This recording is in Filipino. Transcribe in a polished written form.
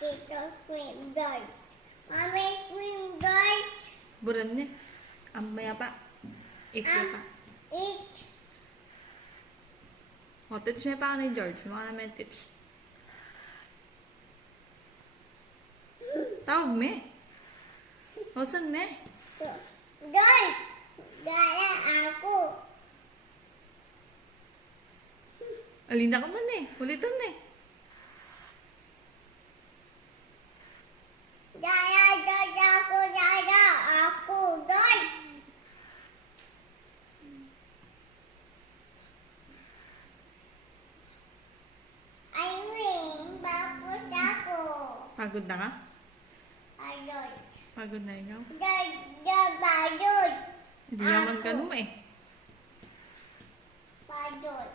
Dito swim girl. Mami swim girl. Burannya. Amma apa? It apa? It. Otets में पानी George. Mana में tits? Tawag me. Osan me. Girl. Gaya ako. Alina ka man eh. Ulitan eh. Gaya ako. Gaya ako. Girl. I win. Bakit ako? Pagod na ka? Ayun. Pagod na ikaw? Bayod. Hindi naman ganun eh. Bayod.